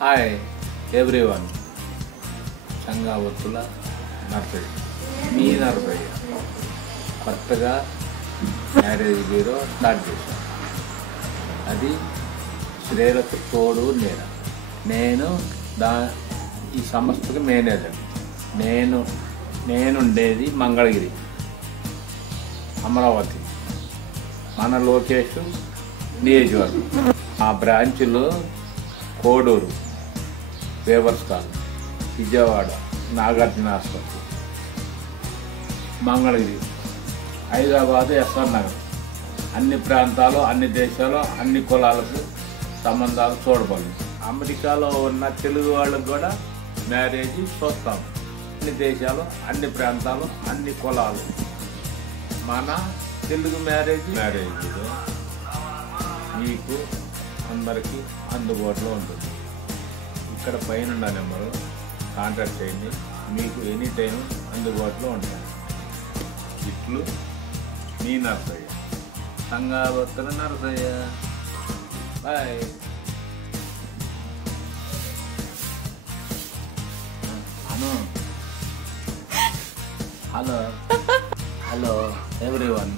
Hi everyone, సంగావత్తుల nursery, మీ nursery కొత్తగా marriage bureau start చేశాను. అది శ్రేలకు తోడు నేను ఈ సంస్థకి మేనేజర్. నేనుండేది మంగళగిరి, అమరావతి, మన లోకేష్ నియోజకవర్గం. ఆ బ్రాంచ్లో కోడూరు, వేవర్స్ కాలనీ, విజయవాడ, నాగార్జున ఆసుపత్రి, మంగళగిరి, హైదరాబాదు, ఎస్ఆర్ నగర్. అన్ని ప్రాంతాలు, అన్ని దేశాలు, అన్ని కులాలకు సంబంధాలు చూడబడి అమెరికాలో ఉన్న తెలుగు వాళ్ళకు కూడా మ్యారేజ్ చూస్తాం. అన్ని దేశాలు, అన్ని ప్రాంతాలు, అన్ని కులాలు మన తెలుగు మ్యారేజ్ మీకు అందరికీ అందుబాటులో ఉంటుంది. ఇక్కడ పైన ఉన్న నెంబరు కాంటాక్ట్ చేయండి, మీకు ఎనీ టైం అందుబాటులో ఉంటుంది. ఇట్లు మీ Narsaiah, Sangavattula Narsaiah. Bye. Hello everyone.